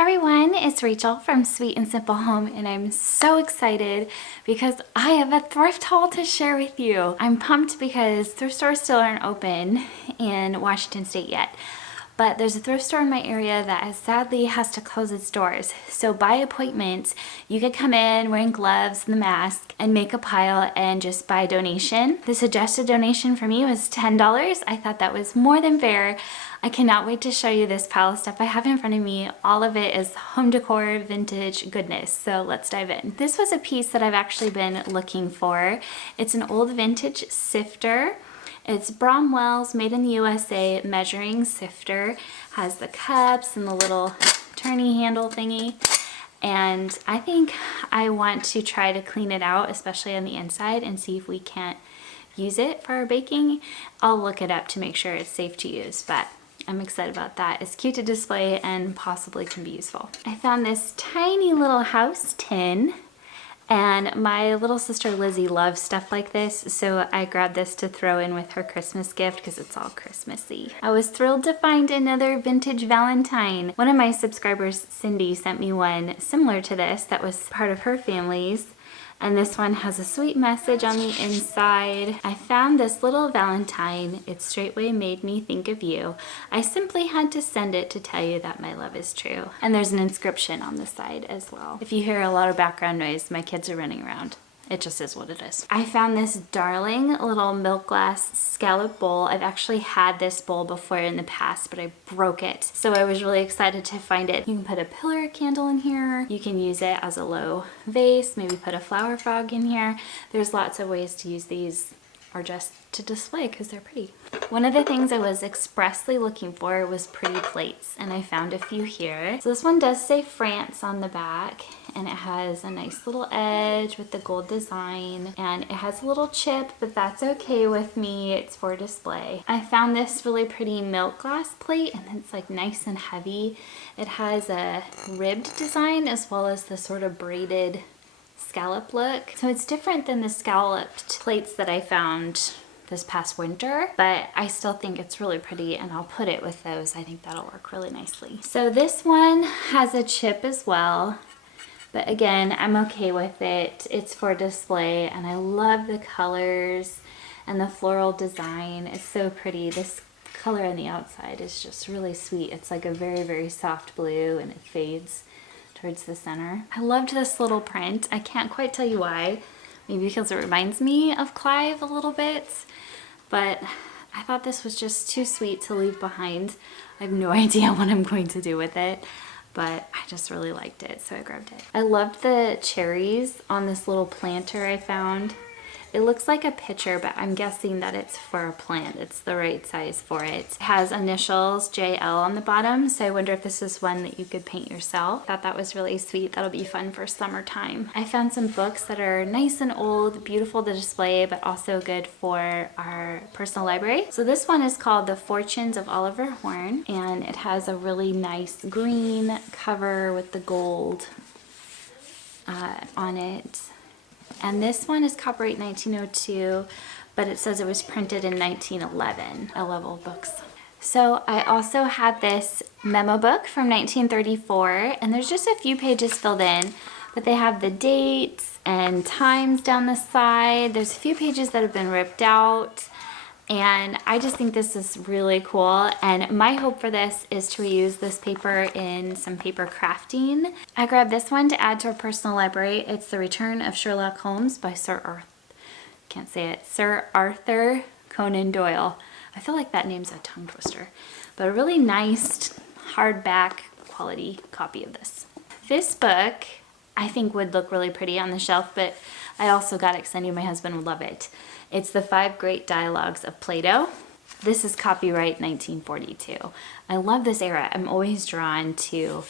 Hi everyone, it's Rachel from Sweet and Simple Home, and I'm so excited because I have a thrift haul to share with you. I'm pumped because thrift stores still aren't open in Washington State yet, but there's a thrift store in my area that sadly has to close its doors. So by appointment, you could come in wearing gloves and the mask and make a pile and just buy a donation. The suggested donation for me was $10. I thought that was more than fair. I cannot wait to show you this pile of stuff I have in front of me. All of it is home decor, vintage goodness. So let's dive in. This was a piece that I've actually been looking for. It's an old vintage sifter. It's Bromwell's made in the USA measuring sifter. Has the cups and the little turny handle thingy. And I think I want to try to clean it out, especially on the inside, and see if we can't use it for our baking. I'll look it up to make sure it's safe to use, but I'm excited about that. It's cute to display and possibly can be useful. I found this tiny little house tin, and my little sister Lizzie loves stuff like this, so I grabbed this to throw in with her Christmas gift because it's all Christmassy. I was thrilled to find another vintage Valentine. One of my subscribers, Cindy, sent me one similar to this that was part of her family's. And this one has a sweet message on the inside. I found this little Valentine. It straightway made me think of you. I simply had to send it to tell you that my love is true. And there's an inscription on the side as well. If you hear a lot of background noise, my kids are running around. It just is what it is. I found this darling little milk glass scallop bowl. I've actually had this bowl before in the past, but I broke it. So I was really excited to find it. You can put a pillar candle in here. You can use it as a low vase, maybe put a flower frog in here. There's lots of ways to use these, or just to display because they're pretty. One of the things I was expressly looking for was pretty plates, and I found a few here. So this one does say France on the back, and it has a nice little edge with the gold design, and it has a little chip, but that's okay with me. It's for display. I found this really pretty milk glass plate, and it's like nice and heavy. It has a ribbed design as well as the sort of braided scallop look. So it's different than the scalloped plates that I found this past winter, but I still think it's really pretty, and I'll put it with those. I think that'll work really nicely. So this one has a chip as well, but again, I'm okay with it. It's for display, and I love the colors and the floral design. It's so pretty. This color on the outside is just really sweet. It's like a very, very soft blue, and it fades towards the center. I loved this little print. I can't quite tell you why. Maybe because it reminds me of Clive a little bit, but I thought this was just too sweet to leave behind. I have no idea what I'm going to do with it, but I just really liked it, so I grabbed it. I loved the cherries on this little planter I found. It looks like a pitcher, but I'm guessing that it's for a plant. It's the right size for it. It has initials JL on the bottom, so I wonder if this is one that you could paint yourself. Thought that was really sweet. That'll be fun for summertime. I found some books that are nice and old, beautiful to display, but also good for our personal library. So this one is called The Fortunes of Oliver Horn, and it has a really nice green cover with the gold on it. And this one is copyright 1902, but it says it was printed in 1911. I love old books. So I also have this memo book from 1934, and there's just a few pages filled in, but they have the dates and times down the side. There's a few pages that have been ripped out, and I just think this is really cool, and my hope for this is to reuse this paper in some paper crafting. I grabbed this one to add to our personal library. It's The Return of Sherlock Holmes by Sir Arthur Conan Doyle. I feel like that name's a tongue twister, but a really nice hardback quality copy of this. This book I think would look really pretty on the shelf, but I also got it because I knew my husband would love it. It's The 5 Great Dialogues of Plato. This is copyright 1942. I love this era. I'm always drawn to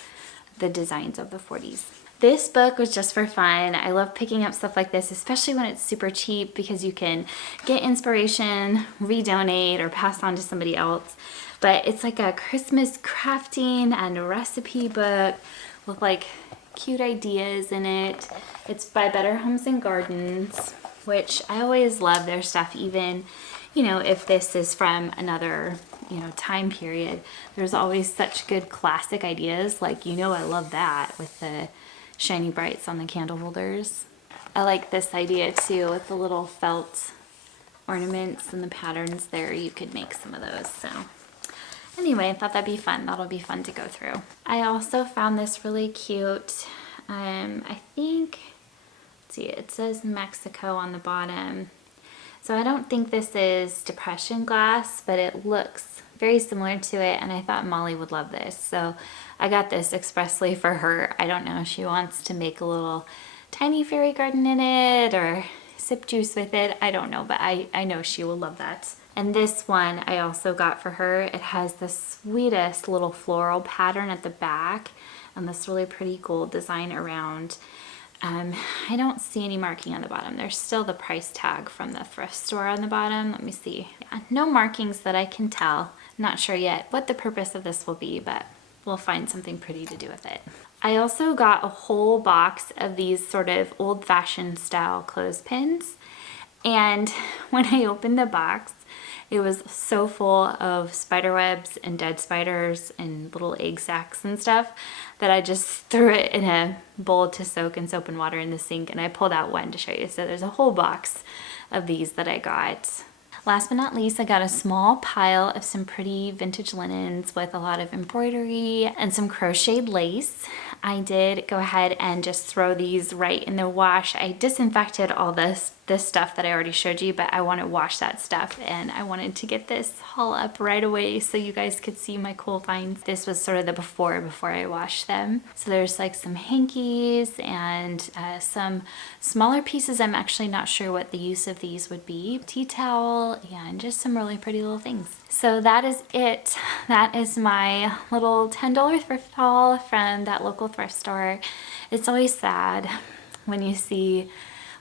the designs of the 40s. This book was just for fun. I love picking up stuff like this, especially when it's super cheap, because you can get inspiration, redonate, or pass on to somebody else. But it's like a Christmas crafting and a recipe book with like cute ideas in it. It's by Better Homes and Gardens, which I always love their stuff, even, you know, if this is from another time period, there's always such good classic ideas. Like, I love that with the shiny brights on the candle holders. I like this idea too with the little felt ornaments and the patterns there. You could make some of those. So anyway, I thought that'd be fun. That'll be fun to go through. I also found this really cute. I think, let's see, it says Mexico on the bottom. So I don't think this is depression glass, but it looks very similar to it, and I thought Molly would love this. So I got this expressly for her. I don't know if she wants to make a little tiny fairy garden in it or sip juice with it. I don't know, but I know she will love that. And this one I also got for her. It has the sweetest little floral pattern at the back and this really pretty gold design around. I don't see any marking on the bottom. There's still the price tag from the thrift store on the bottom. Let me see. Yeah, no markings that I can tell. Not sure yet what the purpose of this will be, but we'll find something pretty to do with it. I also got a whole box of these sort of old-fashioned style clothespins. And when I opened the box, it was so full of spider webs and dead spiders and little egg sacs and stuff that I just threw it in a bowl to soak in soap and water in the sink, and I pulled out one to show you. So there's a whole box of these that I got. Last but not least, I got a small pile of some pretty vintage linens with a lot of embroidery and some crocheted lace. I did go ahead and just throw these right in the wash. I disinfected all this stuff that I already showed you, but I want to wash that stuff, and I wanted to get this haul up right away so you guys could see my cool finds. This was sort of the before I washed them. So there's like some hankies and some smaller pieces. I'm actually not sure what the use of these would be. Tea towel and just some really pretty little things. So that is it. That is my little $10 thrift haul from that local thrift store. It's always sad when you see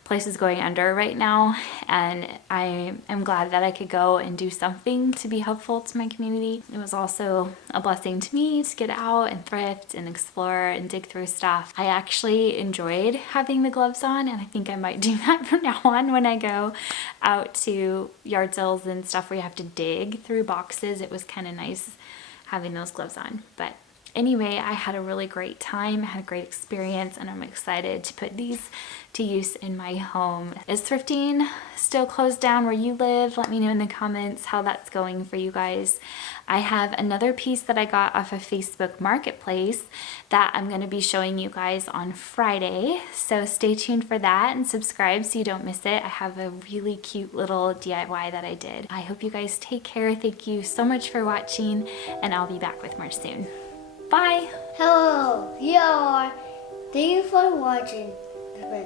places going under right now, and I am glad that I could go and do something to be helpful to my community. It was also a blessing to me to get out and thrift and explore and dig through stuff. I actually enjoyed having the gloves on, and I think I might do that from now on when I go out to yard sales and stuff where you have to dig through boxes. It was kind of nice having those gloves on. But anyway, I had a really great time. I had a great experience, and I'm excited to put these to use in my home. Is thrifting still closed down where you live? Let me know in the comments how that's going for you guys. I have another piece that I got off of Facebook Marketplace that I'm going to be showing you guys on Friday. So stay tuned for that and subscribe so you don't miss it. I have a really cute little DIY that I did. I hope you guys take care. Thank you so much for watching, and I'll be back with more soon. Bye! Hello, thank you for watching. Bye.